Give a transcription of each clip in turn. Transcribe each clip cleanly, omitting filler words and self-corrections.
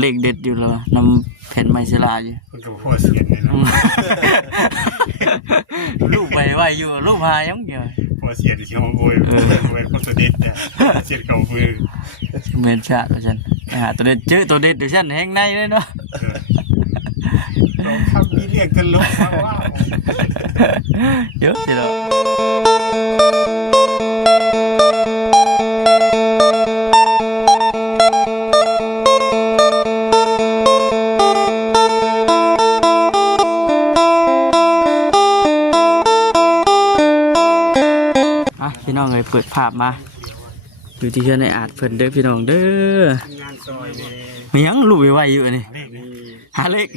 เลขเด็ดอยู่แล้วนำแผ่นไม้ศิลาอยู่คนกับพ่อเสียนเลยเนาะลูกไปไว้อยู่ลูกพายังเดียวพ่อเสียนที่ห้องโอ้ยเป็นคนตัวเด็ดเนี่ยเสียนเก่ามือเมนชาตัวฉันตัวเด็ดเจอตัวเด็ดเดี๋ยวฉันแห้งในเลยเนาะเราทำนี่เรียกกันลบมาว่าเยอะสิเนาะพี่น้องเลยเปิดภาพมาอยู่ที่เพื่อนในอาจเพิ่นเด้อพี่น้องเด้องานซอยเนี่ยมียังลุยไว้อยู่นี่หาเลข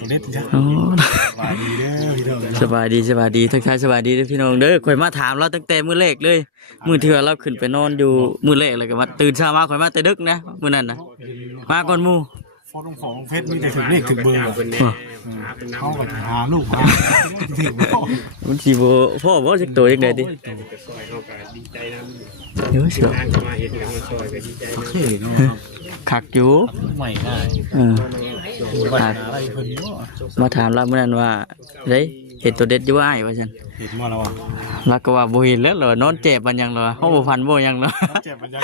ตัวเล็กจ้ะสบายดีเด้อพี่น้องสบายดีทักทายสบายดีเด้อพี่น้องเด้อข่อยมาถามเราตั้งแต่มื้อแรกเลยมื้อที่เราขึ้นไปนอนอยู่มื้อแรกเลยก็มาตื่นเช้ามาข่อยมาแต่ดึกนะมื้อนั้นนะมาก่อนหมู่ฟอลงเพชรมีแต่ถึงเลขถึงเบอร์เขากับหาลูกหามันสิบ่พ่อบ่จักตัวจังได๋ติเยอะเชียวคักอยู่ใหม่ง่ายมาถามเราเมื่อนั้นว่าเฮ้ยเห็นตัวเด็ดอยู่อ้ายว่าซั่นเห็นมาแล้วว่ะแล้วก็ว่าบ่เห็นแล้วเหรอนอนเจ็บมันยังเหรอเฮาบ่ฟันบ่ยังเหรอเจ็บมันยัง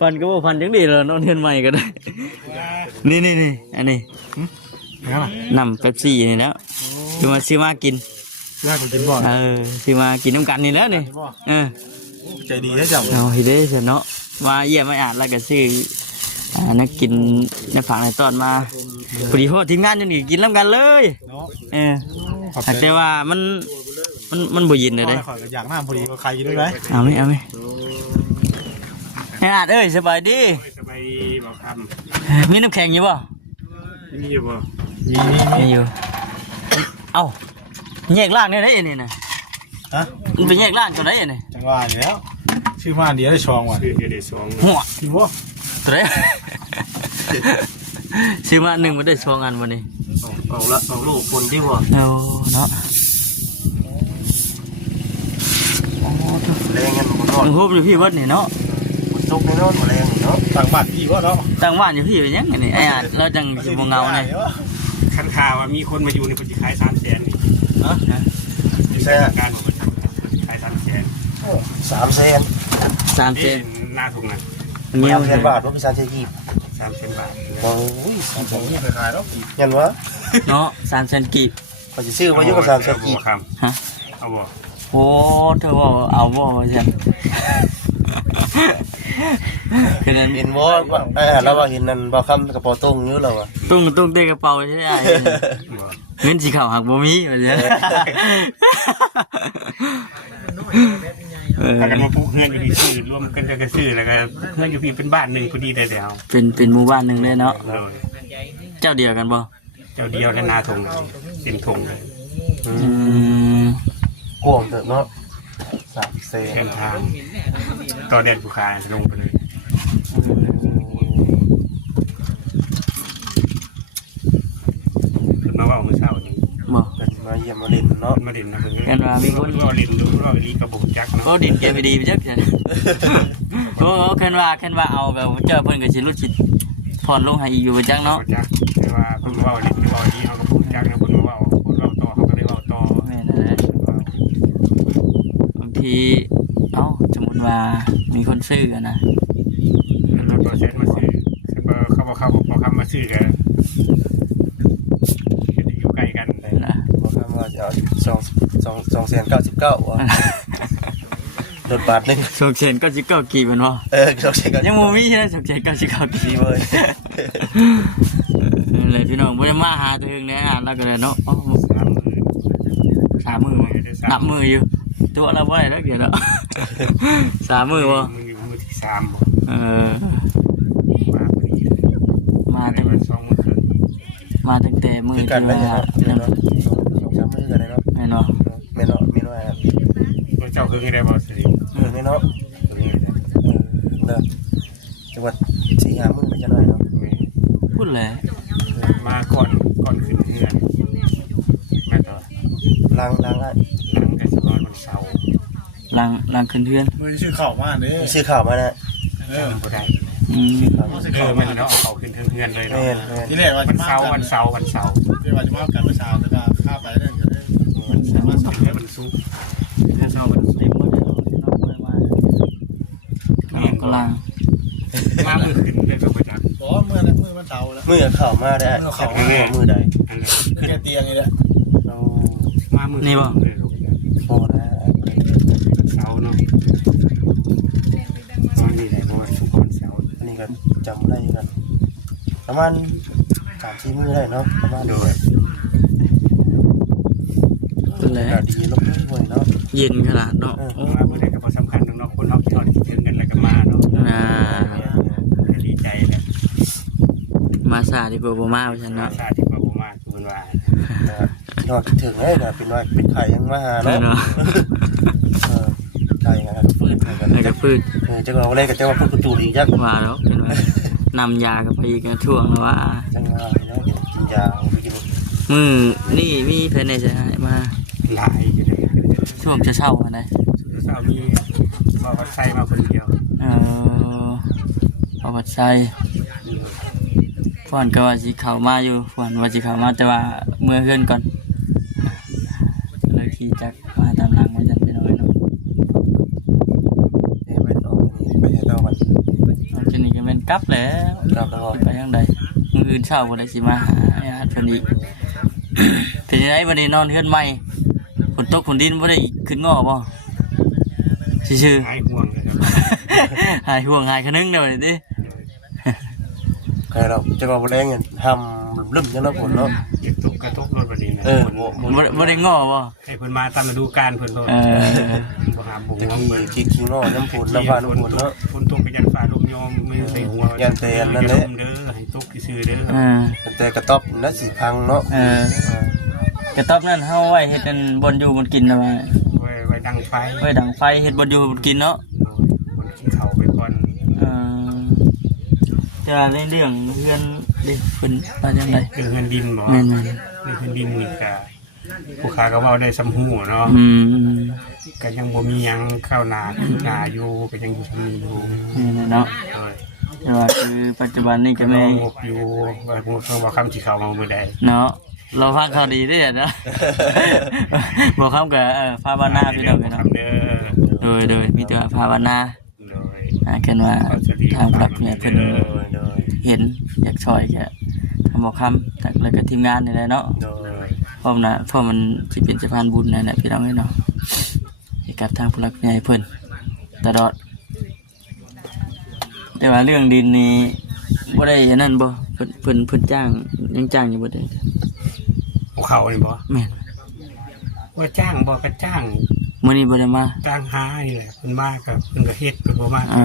ฟันก็บ่ฟันจังดีเหรอนอนเฮือนใหม่ก็ได้นี่อันนี้น้ำเป๊ปซี่นี่แล้วซื้อมากินกินบ่ซื้อมากินน้ำกันนี่แล้วนี่ใจดีนะจ๊ะเอาฮิเด้เนาะมาเยี่ยมมาอ่านแล้วก็ซื้อนักกินนักฝังในตอนมาพอดีพ่อทีมงานยังอีกกินน้ำกันเลยแต่ว่ามันบ่ยินเลยได้อยากน้ำพอดีก็ใครกินด้วยไหมเอาไหมอ่านสบายดีบอกคำมีน้ำแข็งอยู่ป่ะมีอยู่ป่ะมีอยู่เอ้าแยกล่างเนี่ยได้เนี่ยนะฮะมันเป็นแยกล่างตัวไหนเนี่ยจังหวะนี้แล้วชื่อมาเดียวได้ชองว่ะชื่อเดียวได้ชองหัวคิดว่าตัวไหนชื่อมาหนึ่งมันได้ชองอันวันนี้เอาลูกคนที่บ่เอาเนาะแรงเงินมันมึงฮูบอยู่พี่วัดนี่เนาะตกในรถแรงเนาะต่างบ้านพี่ว่าเนาะต่างบ้านอยู่พี่เป็นยังไงนี่ไอ้อาเราจังสิบเงาเนี่ยคันข่าวว่ามีคนมาอยู่ในปฏิขาย300,000นี่แซ่การขาย300,000หน้าถุงนั้นเงี้ยวบาทว่าเป็น320 300,000 บาทโอ้ย320ไปขายแล้วยันวะเนาะ300,000กีบเขาจะซื้อมาอยู่กับ300,000กีบฮะเอาบ่โอ้เธอว่าเอาบ่ใช่คือนั้นเห็นบ่แล้วว่าเห็นนั่นบ่คำกระเป๋าตุ้งอยู่แล้วอ่ะตุ้งเตะกระเป๋าใช่ไหมเงินสีขาวหักบ่มีว่าซั่นถ้ากันมาปลูกเฮือนอยู่ที่ซื้อรวมกันก็ซื้อแล้วก็เฮือนอยู่พี่เป็นบ้านนึงพอดีได้แล้วเป็นหมู่บ้านนึงเลยเนาะเจ้าเดียวกันบ่เจ้าเดียวและนาทงเป็นทงกวงเถอะเนาะ3เซนเดินทางต่อแดนภูคาลงไปเลยขึ้นมาว่าเมื่อเช้านี้เป็นมาเยี่ยมมาเล่นเนาะมาเล่นนะเพื่อนกันว่ามีคนรอเล่นดูรอลีกระบอกจักเนาะก็ดินเกมดีไปจักเนี่ยโอ้แค่ว่าเอาแบบเจอเพื่อนกับชิลุชิพรลงให้อยู่ไปจักเนาะจักแต่ว่าเพิ่นว่าเล่นที่ว่าดีเอากระบอกจักนะเพิ่นว่าเราต่อเขาก็ได้ว่าต่อแม่นั่นแหละบางทีสมมติว่ามีคนซื้อกันนะแล้วตัวเซ็ตมาซื้อเขาบอกมาซื้อกันอยู่ใกล้กันนะบอกว่าจะเอา299ว่ะรถบาทนึง299กี่มันวะ299ยังโมมี่ใช่ไหม299กี่เลยเลยพี่น้องไม่ได้มาหาถึงเนี่ยแล้วก็เลยเนาะ30,000นับมืออยู่ตัวเราไม่ได้แล้วเดี๋ยว3 มือวะมือที่3มาตั้งแต่มือกันเลยเนาะ2-3 มือกันเลยเนาะไม่เนาะเจ้าคือให้ได้บ่สิไม่เนาะจังหวัด4-5 มือไปจะหน่อยเนาะพูดเลยมาก่อนขึ้นเฮือนแม่ต่อล้างแต่สกอนวันเสาร์ล้างขึ้นเฮือนมือชื่อข่าวมาเด้ชื่อข่าวมานะบ่ได้ มันเนาะเอาขึ้นเฮือนเลยเนาะ ที่แรกว่า วันเสาร์ที่ว่าจะมากันเมื่อเช้าแต่ว่าข้าไปเรื่องกันได้ วันศุกร์วันศุกร์วันเสาร์วันศุกร์ เต็มหมดเลยน้องเลยมาเอากลาง มามือขึ้นเรื่องกับประจักษ์ บอกเมื่อวันเสาร์แล้ว มือเข้ามาได้มือใด ขึ้นเตียงนี่แหละ เรา มามือนี่บ่ โตนะ เสาร์เนาะตอนนี้แหละเพราะว่าทุกคนเสาร์ อันนี้ก็จำได้กันประมาณ3-4 มื้อได้เนาะประมาณ โด นี้ ย ตัวแหละ ก็ดีลบด้วยเนาะ เย็นขนาดเนาะ มาเมื่อไหร่ก็พอสำคัญเนาะคนนอกที่ทอดถึงกันแล้วก็มาเนาะ ดีใจเลย มาซาดีกว่าบ่มาว่าซั่นเนาะ ชาติที่มาบูมาคือมันว่า ยอดถึงเลยก็เป็นว่าเป็นไข่ยังมาหาเนาะ เนาะ ไข่งานฟื้นกัน แล้วก็พืช จะเอาอะไรก็จะว่าพูดประตูอีกจัก ว่าแล้วเป็นว่านำยากับไปกันช่วงแล้วว่า จังว่าแล้วเดี๋ยวกินยาเอาไปกิน มือนี่มีเพิ่นได้จะให้มา หลายอยู่เลย ช่วงจะเช้ามาได้ เช้ามีมาวัดไส้มาคนเดียว ประวัติไซก่อนก็ว่าสิเข้ามาอยู่ก่อนว่าสิเข้ามาแต่ว่าเมื่อเฮือนก่อนเลยขี่จักรมาตามหลังมาจันไปหน่อยเนาะ ไปต่อไปเฮ็ดเอามัน เอาจนนี้ก็แม่นกลับแล้ว กลับแล้วก็ ไปทางใดมื้ออื่นเช้าบ่ได้สิมาหาญาติเพิ่นอีก เป็นจังไดวันนี้นอนเฮือนใหม่ฝนตกฝนดินบ่ได้ขึ้นง้อบ่ซื่อ หายห่วงเลยครับ ๆ หายห่วงหายคะนึงเด้อนี่ติ ใครเราจะเอาแรงเงินทำลืมจังเนาะผลเนาะ ยึดตุกกระทบรถแบบนี้นะ บ่ได้ง้อบ่ ให้เพิ่นมาตามฤดูกาลเพิ่นโลดบ่หาบุ้ง ตะ งเงิน กี้ขี้ง้อน้ำผลน้ำฟ้าน้ำผลเนาะ ฝนตกไปยันฟ้าลูกยอมไม่ใส่หัวเด้อให้ตกซื่อเด้อ แต่กระต๊อบน่ะสิพังเนาะ กระต๊อบนั่นเฮาไว้เฮ็ดกันบ่อยู่บ่กินนะว่า ไว้ดังไฟ ไว้ดังไฟเฮ็ดบ่อยู่บ่กินเนาะ คนกินข้าวไปก่อน จะในเรื่องเพื่อนเด็กเพิ่นว่าจังได๋ เรื่องเงินดินหมอ แม่น เรื่องเงินดินนี่ก็ผู้ค้าก็เว้าได้สำหูเนาะ ๆ ก็ยังบ่มีหยังเข้าหน้าคืบหน้าอยู่ก็ยังอยู่ทำนี้อยู่ นี่เนาะแต่ว่าคือปัจจุบันนี้ก็ ก็ ไม่ งบอยู่ว่าคำที่เข้ามามื้อใด เนาะเราฟังข่าวดีเด้อเนาะ บ่คำก็ภาวนาพี่น้องเนาะ เด้อ โดยมีแต่ว่าภาวนา โดย กันว่าทางหลักเนี่ยเพิ่น โดย เห็นอยากช่วยแค่ทำบ่คำแต่แล้วก็ทีมงานนี่แหละเนาะ โดย เพราะมันสิเป็นสะพานบุญนั่นแหละพี่น้องเนาะให้กับทางผู้หลักผู้ใหญ่เพิ่นตลอดแต่ว่าเรื่องดินนี่บ่ได้อันนั้นบ่เพิ่นจ้างยังจ้างอยู่บ่ได้ ภูเขานี่บ่ แม่น ว่าจ้างบ่ก็จ้าง มื้อนี้บ่ได้มา จ้างหานี่แหละเพิ่นมาก็เพิ่นก็เฮ็ดเพิ่นบ่มา เอ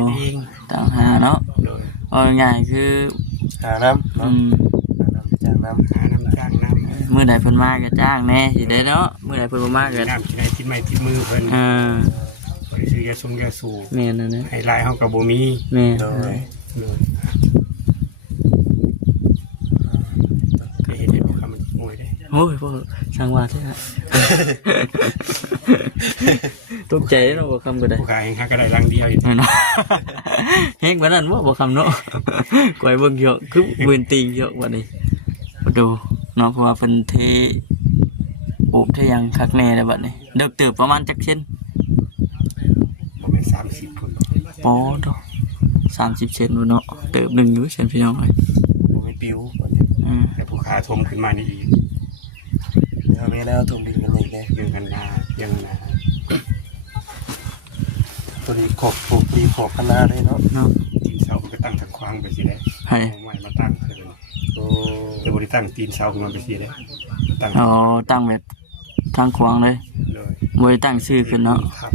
อ เอง ต่างหาเนาะ โดย ว่าง่ายๆคือ หาน้ำเนาะจ้างน้ำ หาน้ำจ้างน้ำ มื้อใดเพิ่นมาก็จ้างแน่สิได้เนาะมื้อใดเพิ่นบ่มาก็ น้ำที่ได้ที่ไม้ที่มือเพิ่น ไปซื้อยาสูงยาสูบ แม่นนั่นแหละ ให้ลายเฮากับบ่มี แม่น โดย ก็เห็นอยู่คำมันมวยได้ โอ้ยพ่อช่างว่าแท้ ตกใจเนาะบ่คำก็ได้ ผู้ขายเองฮะก็ได้รังเดียวอยู่ เนาะ เฮงกว่านั้นบ่คำเนาะ กวยเบิ่งเยอะคือบืนติงเยอะกว่านี้บ่ดูเนาะเพราะว่าเพิ่นเทปลูกเทยังคักแน่แล้วบัดนี้เด็กเติบประมาณจักเซน บ่แม่น30คน ปอดอก30เซนบ่เนาะเติบหนึงอยู่เซนพี่น้องเอ้ย บ่มีปิว แต่ผู้ค้าทมขึ้นมานี่อีก เอาแม่แล้วทุ่มดินกันอีกเลย เรื่องกันนายังนา ตัวนี้ขอบปลูกดีขอบคณะเลยเนาะ เนาะ ตีนเสามันก็ตั้งทางขวางไปสิได้ ให้ เอาไม้มาตั้งเพิ่น โอ้ แต่บ่ได้ตั้งตีนเสาขึ้นมาไปสิได้ตั้ง อ๋อตั้งแบบทางขวางเลย เลย บ่ได้ตั้งชื่อขึ้นเนาะ ครับ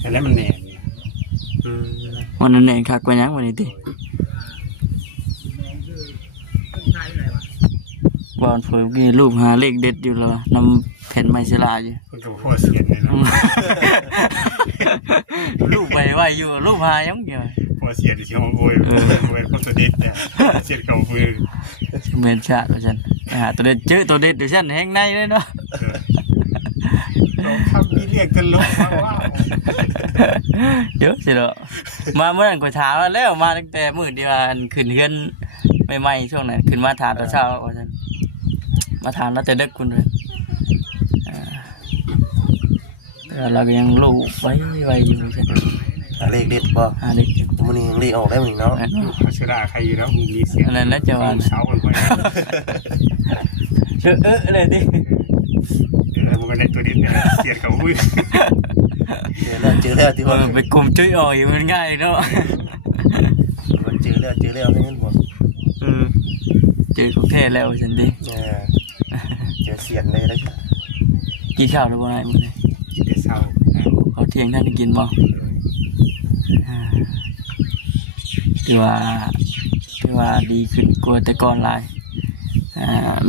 แต่แล้วมันแน่น วันนั้นเองคักกว่าหยังวันนี้ติบอนเพิ่นมีรูปหาเลขเด็ดอยู่แล้ววะนำแผ่นไม้ศิลาอยู่ เพิ่นก็บ่พอเสียนเลยเนาะ รูปไว้อยู่รูปหายังเดียว พอเสียนสิเฮาโอ้ยโอ้ยคนตัวเด็ดเนี่ยเสียนเข้ามือ เหมือนชาติว่าซั่นไปหาตัวเด็ดเจอตัวเด็ดอยู่ซั่นแฮงในเลยเนาะ ก็ คำนี้เรียกกันลบมาว่า เยอะสิเนาะมาเมื่อนั้นก็ถามแล้วมาตั้งแต่มื้อเดียวอันขึ้นเฮือนใหม่ๆช่วงนั้นขึ้นมาถามตอนเช้าว่าซั่นมาถามแล้วแต่ดึกคุณเด้อแต่เราก็ยังรู้ไว้อยู่ซั่น หาเลขเด็ดบ่ หาเด็ก มื้อนี้ยังเลขออกได้มื้อนี้เนาะ เขาเชื่อได้ใครอยู่แล้วมีเสียง อันนั้นแล้วจะว่า เสากันไว้ เลยดิ มันก็ได้ตัวนี้เสียงเขาอุ้ย เจอแล้วที่ว่า ไปกลุ่มจุ้ยอ่อยมันง่ายเนาะ มันเจอแล้วให้เงินบ่ เจอของแท้แล้วฉันดิ เจอเสียนเลยแล้ว กินข้าวหรือเปล่าไอ้มึงเนี่ย แต่เสา เขาเที่ยงท่านได้กินบ่ถือว่าดีขึ้นกว่าแต่ก่อนหลาย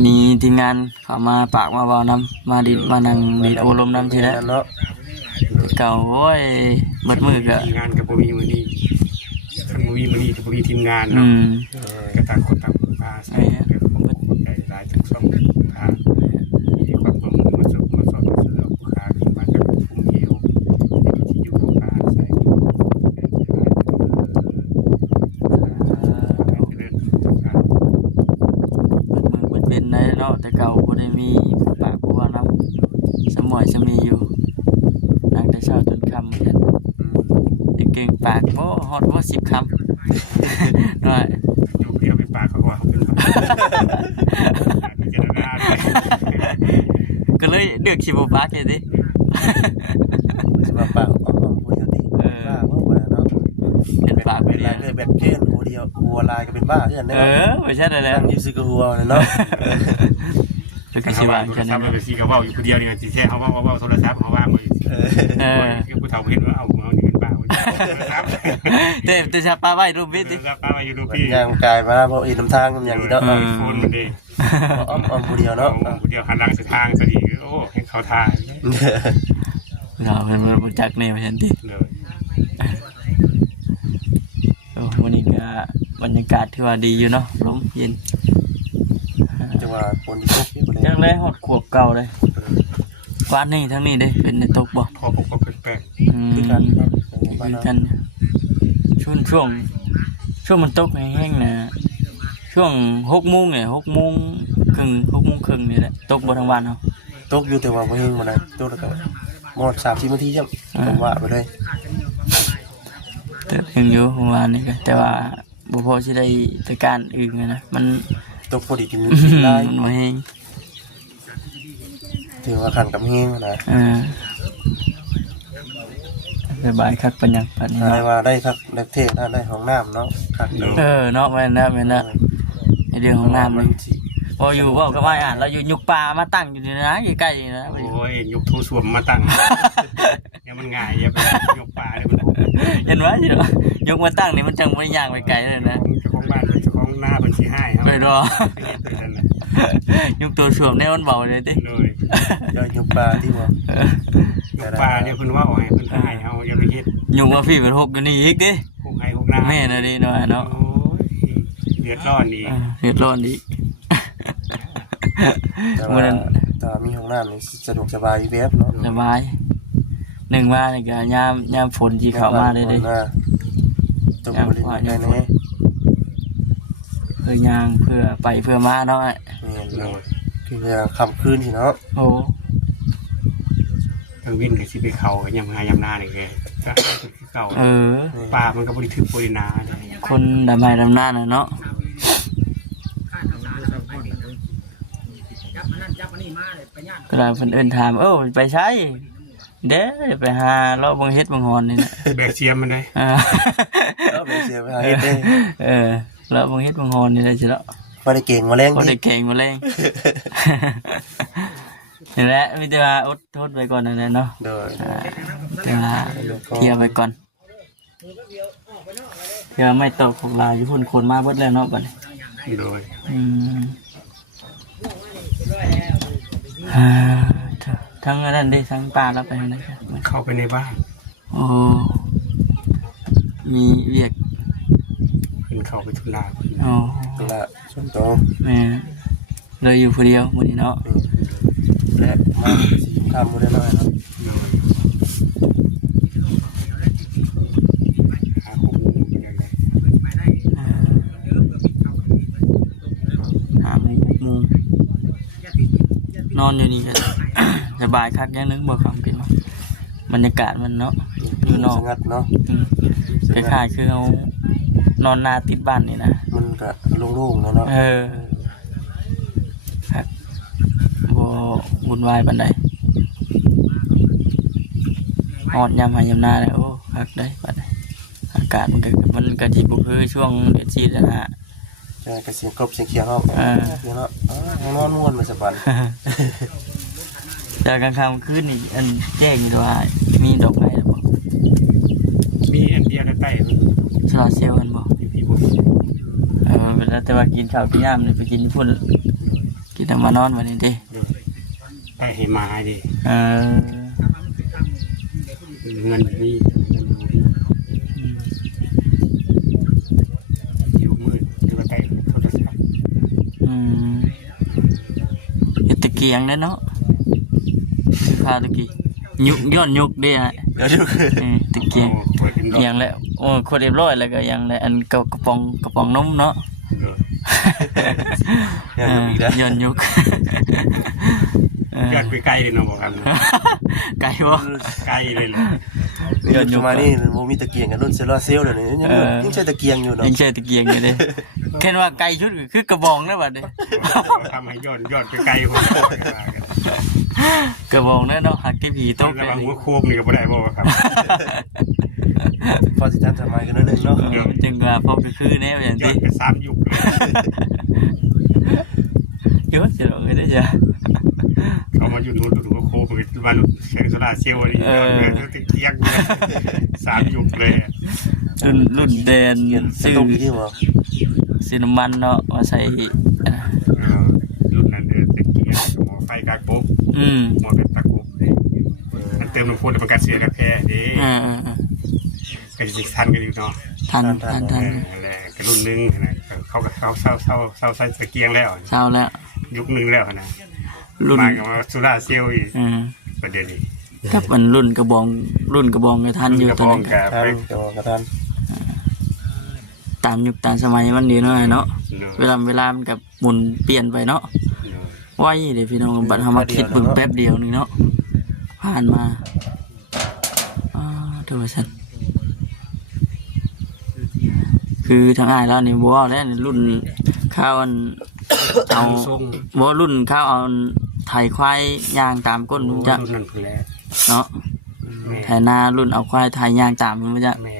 มีทีมงานเขามาปากมาเว้านำมาดิมานั่งดิโอลมนำทีแล้ว เนาะ เก่าโอ้ยมัดมือก็ ทีมงานกับโบวีมันนี่ทั้งโบวีมันนี่กับโบวีทีมงานเนาะก็ต่างคนต่างพาใส่หลายทุกช่องพามีความร่วมมือมาสอนเสือผู้ค้าขึ้นมาจากภูมิเอวที่อยู่ของพาใส่มือเป็นได้เนาะแต่เก่าบ่ได้มีปากผู้ว่านำสมอยสมีอยู่นั่งแต่เช้าจนค่ำเหมือนกันเก่งปากบ่ฮอดว่า10 คำน้อย อยู่เพียวเป็นปากเขาว่าเขาเป็นพิจารณา ก็เลยเลือกชิบปากเลยดิ สำหรับปากของผู้เดียวที่บ้าเพราะว่าเนาะ เป็นปาก เป็ เป็น น ไร ไร เลยแบบเช่นผู้เดียวหัวลายก็เป็นบ้าเช่น เอ เนาะ ไม่ใช่อะไรแล้ว นั่งอยู่ซื้อกับหัวเนาะ เป็นก เขา ระชิบ ว่า าน โทร กัน ศัพท์มันเป็นสีกระเป๋าอยู่คนเดียวนี่จีแช่เขาว่าโทรศัพท์เขาว่างเลยคือผู้เฒ่าเห็นว่าเอาเงินเปล่าโทรศัพท์ แต่ชาปลาไว้รูปวิท โท ย์ รศัพท์ป้ามาอยู่ดูพี่ ยางกายมาเพราะอีน้ำทางอย่างนี้เนาะ โฟนมันดี อ้อมผู้เดียว เนาะ เนาะ ผู้เดียวหันหลังสุดทางสดีโอ้ให้เขาทาง เราเป็นบริจาคเนี่ยไม่ใช่ที่ เลย วันนี้ก็บรรยากาศที่ว่าดีอยู่เนาะลมเย็น จังหวะคนที่พบนี่บ่ได้ จังเลยหดขวบเก่าเลยกวาดนี่ทั้งนี้เด้เป็นในตกบ่ พอผมก็แปลก คือกันเนาะ คือกันช่วงมันตกแห้งๆนะช่วง6 โมงเนี่ย6 โมงครึ่ง6 โมงครึ่งนี่แหละตกบ่ทั้งวันเนาะ ตกอยู่แต่ว่าบ่เฮงบ่ได้ตกแล้วก็หมด30นาทีจังผมว่าไปเลย เติบยังอยู่เมื่อวานนี่ก็แต่ว่าบุพอที่ได้จัดการอื่นไงนะมัน ตกพอดีกินได้ มันไม่แห้ง ถือว่าขันกับเฮงนะ สบายคักปัญญังปัญญา ได้ว่าได้ครับได้เทศได้ห้องน้ำเนาะขัดเลย เนาะแม่นนะในเรื่องของน้ำเลยพออยู่ก็ไม่อ่านเราอยู่ยุกปลามาตั้งอยู่นี่นะใกล้ๆนะ โอ้ยยกทูสวมมาตั้งเนี่ยมันง่ายเนี่ยยกปลาเนี่ยมัน เห็นไหมยกมาตั้งนี่มันจังไม่ย่างไปไกลเลยนะ เจ้าของบ้านเจ้าของหน้าเป็นขี้ให้ครับ ไปรอ เป็นนั่นแหละ ยุกตัวสวมแน่มันเบาเลยดิ เลย ยอดยุบปลาที่ว่าย กปลาเนี่ยเพิ่นว่าให้เพิ่นให้เอาอย่าไปคิด ยุกว่าพี่เป็น6อยู่นี่อีกดิ พวกให้พวกน้า แม่นะดิเนาะเนาะ โอ้ยเดือดร้อนดี เดือดร้อนดิ แต่ว่าถ้ามีห้องน้ำนี่สะดวกสบายเว็บเนาะ สบายหนึ่งมานี่ก็ยามฝนที่เข้ามาเลยดิ ตกบริเวณได้แน่ เพื่อย่างเพื่อไปเพื่อมาเนาะ เลย คือคำคืนที่เนาะ โอ้ ทางวินก็สิไปเขาก็ยำหน้านี่แกก็คือเก่า ปลามันก็บริถึกบริณา คนดำไม้ดำหน้าน่ะเนาะก็ได้เพิ่นเอิ้นถามไปใช้เด้ไปหาเลาะบังเฮ็ดบังหอนนี่นะ แบกเสียมมันได้ แล้วไปเสียไปหาเฮ็ดได้ เลาะบังเฮ็ดบังหอนนี่ได้สิเนาะ บ่ได้เก่งมาแรง บ่ ดิ ได้เก่งมาแรงนี่แหละมีแต่ว่าอดทนไปก่อนนั่นแหละเนาะ โดย แต่ว่าเคลียร์ไปก่อนเดี๋ยวไม่ตกของลายอยู่พุ่นคนมาเบิดแล้วเนาะบัดนี้ โดย ทั้งนั้นได้ทั้งปลาแล้วไปไหนครับ เข้าไปในบ้าน โอ้มีเวียก เพิ่นเข้าไปทุลา อ๋อ ละส่วนตัว แม่เลยอยู่คนเดียววันนี้เนาะ และมาสิข้ามบ่ได้น้อยเนาะ หาของเป็นยังไง หาหมูนอนอยู่นี่ก็ สบายคักอย่างนึงบ่ครับพี่น้องบรรยากาศมันเนาะอยู่นอก สงัดเนาะ คล้ายๆคือเอานอนนาติดบ้านนี่นะ มันก็โล่งๆเนาะ ครับบ่วุ่นวายปานใดฮอดยามหายามนาแล้วโอ้คักได้ปานใดอากาศมันก็สิบ่คือช่วงเดือน4นะฮะ ใช่ก็เสียงกบเสียงเขียวเฮาเนาะนอนม่วนมาสบาย แต่กลางค่ำคืนนี่อันแจ้งอยู่ว่ามีดอกไม้แล้วบ่ มีอันเดียวกันใต้ สลาเซลล์กันบ่ พี่บุญ เวลาแต่ว่ากินข้าวกินน้ำนี่ไปกินที่พุ่นกินแต่มานอนวันนี้เด้ ไปให้มาดิ เออ เงินนี่อยู่มืดอยู่ใต้โทรศัพท์ เฮ็ดตะเกียงได้เนาะข้าวตะกี้ย้อนยุกเด้ฮะ เดี๋ยวดู ตะเกียง เปิดเป็นรถ เกียงแล้วโอ้คนเรียบร้อยแล้วก็ยังแล้วอันกระป๋องนมเนาะ ย้อนยุก ยอดไปไกลเลยเนาะบอกครับ ไกลบ่ ไกลเลย เดี๋ยวมานี่โมมีตะเกียงกันรุ่นเซลล์เซลล์เดี๋ยวนี้ยังใช้ตะเกียงอยู่เนาะ ยังใช้ตะเกียงอยู่เด้แค่ว่าไกลชุดก็คือกระบองนะบัดนี้ ทำให้ยอดไปไกลคน กระบองนั่นเนาะหักที่ผีต้อง ระวังหัวโคกนี่ก็บ่ได้บ่ครับ พอสิทันสมัยกันนิดนึงเนาะ มันจึงว่าพอคือแนวอย่าง ยอ ที่ ดไป3ยุคเลย เยอะจะลงได้จ้ะ เขามาอยู่นู้นดูหัวโคกมันว่าเชียงโซลาเซลล์นี่ยอดตะเกียง3ยุคเลย รุ่นแดน ซื้ ซื้ อ อ ที่ว่า ซีน้ำมันเนาะมาใส่ รุ่นนั้นตะเกียงหม้อไฟกากปุ๊บหม้อแบบตะกุบมันเติมน้ำพุมันกันเสียกับแพ้ดิก็จะทันกันอยู่เนาะ ทัน อะไรก็รุ่นนึงนะเขาก็เศร้าใส่ตะเกียงแล้ว เช้าแล้ว ยุคนึงแล้วนะ รุ่น มากับโซลาเซลล์อีกประเด็นนี้ กับมันรุ่นกระบองก็ทันอยู่ตอนนั้น กับ ทันเดี๋ยวกระทัน ตามยุคตามสมัยมันดีเนาะเนาะเวลามันกับหมุนเปลี่ยนไปเนาะไว้เดี๋ยวพี่น้องบัดเฮามาคิดเบิ่งแป๊บเดียวนึงเนาะผ่านมาถือว่าซั่นคือทางอ้ายแล้วนี่บ่แล้วรุ่นข้าวอันเอาบ่รุ่นข้าวเอาไถควายย่างตามก้นมันจะ รุ่นนั้นคือแล้ว เนาะไถนารุ่นเอาควายไถย่างตามมันจะ แม่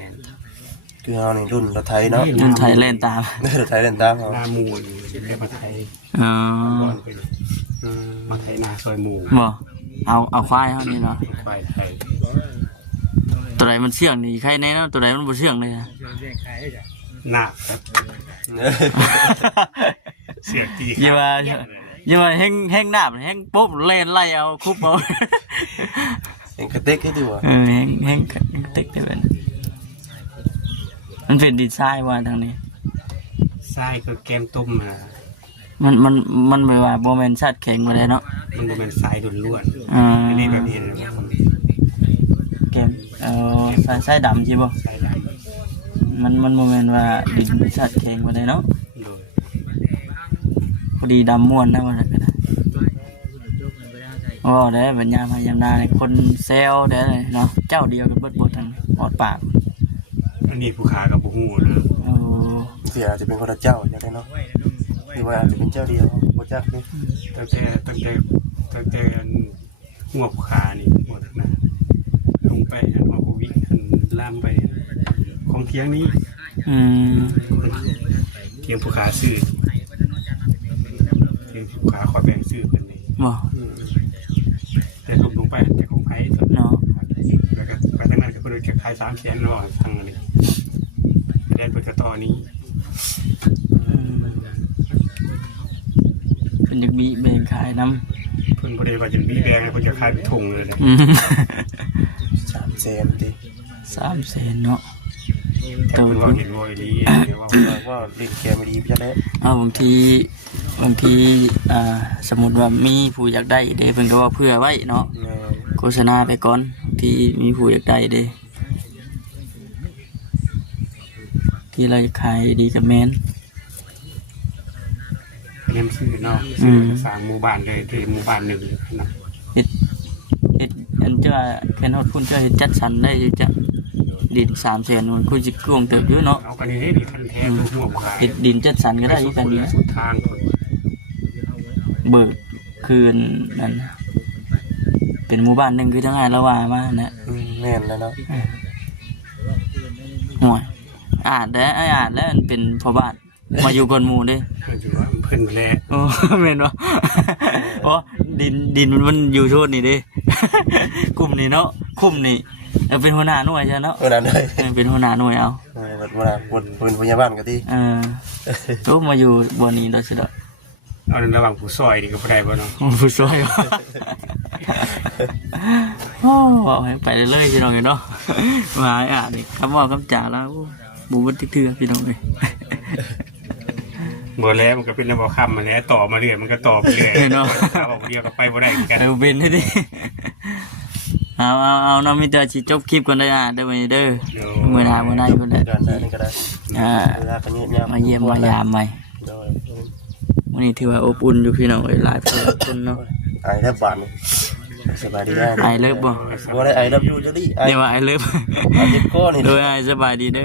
คือเอานี่รุ่นรถไทยเนาะ รุ่นไถเล่นตาม รถไทยเล่นตามเขา หน้ามูเรียกมาไทย อ๋อ มาไทยนาซอยหมู บ่เอาควายเฮานี่เนาะ ควายไทย ตัวใดมันเชื่องนี่ใครแน่เนาะตัวใดมันบ่เชื่องเลยนะ หน้าครับเสียตี อย่าว่าแห้งหน้าแห้งปุ๊บเล่นไล่เอาคุบเอา เองกระเต็กให้ดูว่า แห้งติ๊กได้เป็นมันเป็นดินทรายว่าทางนี้ ทรายคือแกงต้มนะ มันไม่ว่าโมเมนต์ชัดแข็งมาเลยเนาะ มันเป็นทรายล้วน อัน นี่แบบนี้ เกมทรายดำใช่ป่ะ ทรายด มันโมเมนต์ว่าดินชัดแข็งมาเลยเนาะ ำโดย พอดีดำม้วนนะมันก็ได้โอ้ได้บรรยายพยามนาคนเซลได้เลยเนาะเจ้าเดียวกันเบิดทางอดปาก อันนี้ผู้ขากับผู้หูนะ เสียอาจจะเป็นคนละเจ้าอย่างไรเนาะหรือว่าอาจจะเป็นเจ้าเดียวโปรจักนี่ ตั้งแต่หัวผู้ขานี่หมดนะลงไปหัวผู้วิล่ามไปของเทียงนี้เทียงผู้ขาซื้อเทียงผู้ขาขอแบ่งซื้อคนนี้ บ่ แต่ลงไปแต่ของไผ่เนาะแล้วก็ไปทางนั้นก็เพิ่นเก็บขาย300,000เนาะทางนี้แดนเพิ่นก็ต่อนี้ เป็นอยากมีแบ่งขายน้ เพิ่นบ่ได้ว่าจะมีแบงเพิ่นจะขายเป็นถุงเลยนะ 3 แสนดิ 300,000เนาะ แต่เพิ่นว่าเห็นว่าดีว่า เล่นแกไม่ดีพี่จะได้ บางทีสมมุติว่ามีผู้อยากได้เด้เพิ่นก็ว่าเพื่อไว้เนาะโฆษณาไปก่อน ที่มีผู้อยากได้เด้ที่เราขายดีกับแมน เลี้ยงซื้อเนาะซื้อสร้างหมู่บ้านเลยที่หมู่บ้านหนึ่งนะ เฮ็ดอันเจ้าแค่นอดพุ่นเจ้าเฮ็ดจัดสรรได้อยู่จ้ะดิน300,000มันคุยสิกวงเติบอยู่เนาะ เอากันนี่ดิคันแท้หัวขาย เฮ็ดดินจัดสรรก็ได้อยู่กันนี้ สุดทางคน เบิกคืนนั่นเป็นหมู่บ้านหนึงคือทั้งหลายละว่ามานะ แม่นแล้วเนาะ ห่วยอาจได้อาจแล้วมันเป็นพ่อบ้านมาอยู่ก่อนหมู่เด้ อยู่ว่าเพิ่นแล โอ้ แม่นบ่ อ๋อดินมันอยู่โทษนี่เด้ กลุ่มนี้เนาะคุมนี่เป็นหัวหน้าหน่วยใช่เนาะ นั่นเลย เป็นหัวหน้าหน่วยเอา บัดมาเป็นพยาบาลก็ดี รู้มาอยู่บนนี้เราสิดอก เอาระหว่างผู้ซอยนี่ก็บ่ได้บ่เนาะ ผู้ช่วยวะโอ้บอกให้ไปเรื่อยๆพี่น้องเนาะมาอ่านคำว่าคำจ่าแล้วบูบันทึกเถื่อพี่น้องเลย บ่แล้วมันก็เป็นระบบค่ำมาแล้วต่อมาเรื่อยมันก็ต่อไปเรื่อยเนาะเอาเดียวก็ไปบ่ได้กัน เอาเป็นให้ดิเอาน้องมิเตอร์ชิจบคลิปก่อนได้เด้อเด้อมือหน้าคนเด้อ กันได้นี่ก็ได้เวลากันนี้ มาเยี่ยมมายามใหม่ โดย วันนี้ถือว่าอบอุ่นอยู่พี่น้องเอ้ยหลายคนเนาะ ไอ้แทบบ้านสบายดีได้ ไอเลิฟบ่ บ่ได้ไอ้รับอยู่จะดีไอ้ นี่ว่าไอเลิฟ เจ็บก้อนนี่ โดยไอสบายดีเด้อ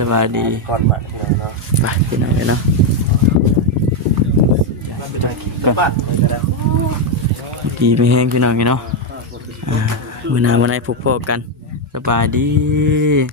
สบายดี ก่อนบ้านเนาะ ไปพี่น้องเนาะ บ้านก็ได้ ดีไม่แห้งพี่น้องเนาะมื้อหน้ามื้อไหนพบพอกันสบายดี